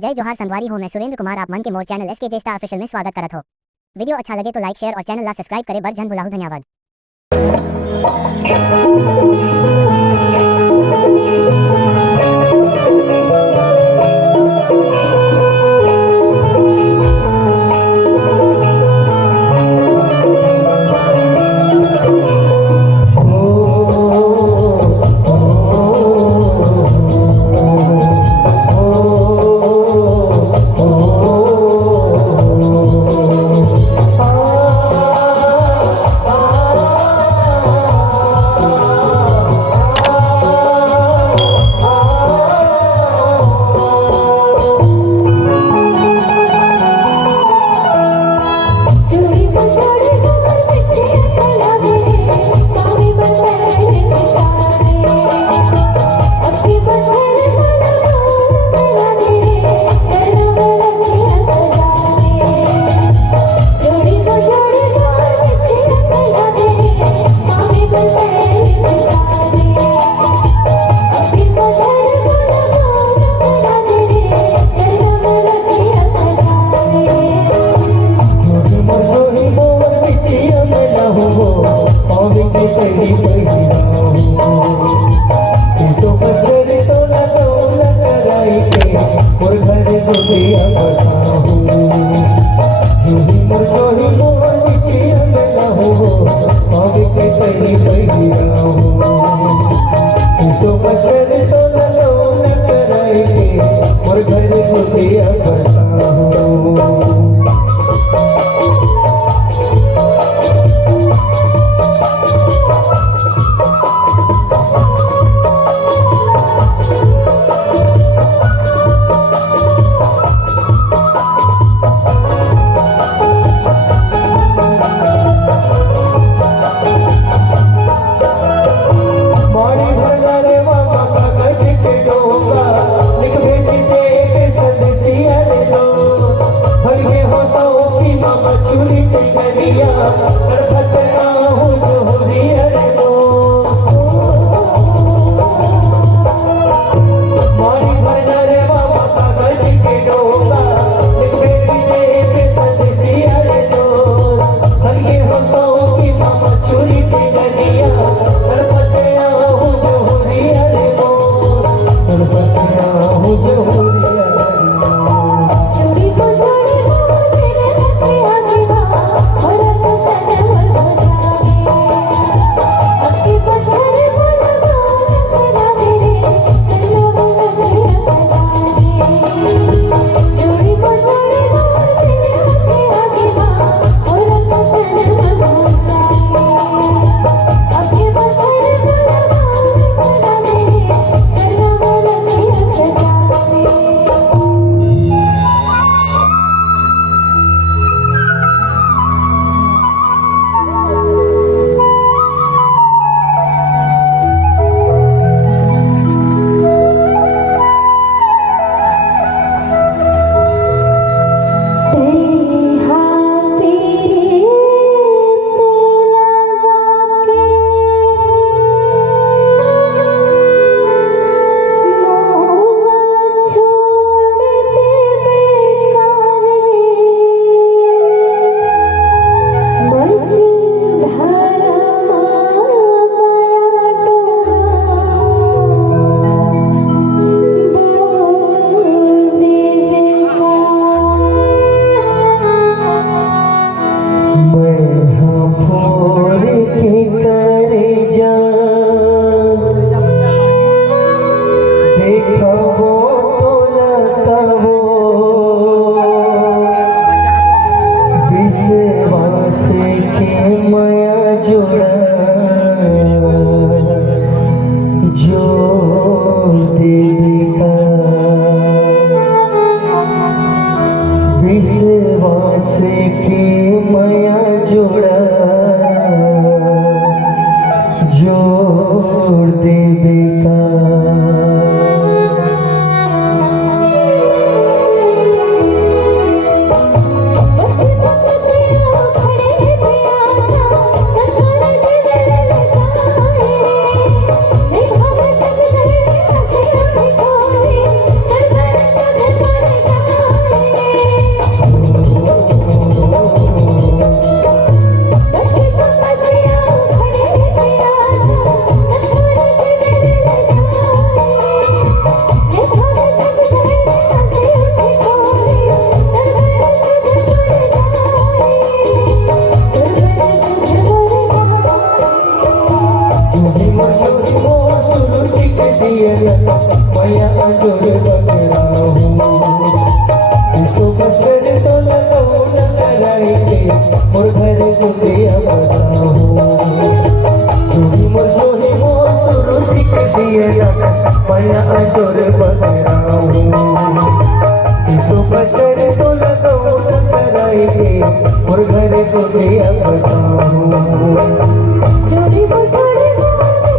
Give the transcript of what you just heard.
जय जोहार संगवारी हूँ मैं सुरेंद्र कुमार। आप मन के मोर चैनल SKJ स्टार ऑफिशियल में स्वागत करत हो। वीडियो अच्छा लगे तो लाइक शेयर और चैनल ला सब्सक्राइब करे बर जन भुलाहु। धन्यवाद। दिया माया आजोर बगराहूं इसो बसर तो लगाऊं न कराई के मोर घर गुटिया बसाहूं चूड़ी मोर जोही मोर सुरुचि के दिया माया आजोर बगराहूं इसो बसर तो लगाऊं न कराई के मोर घर गुटिया बसाहूं चूड़ी मोर जोही मोर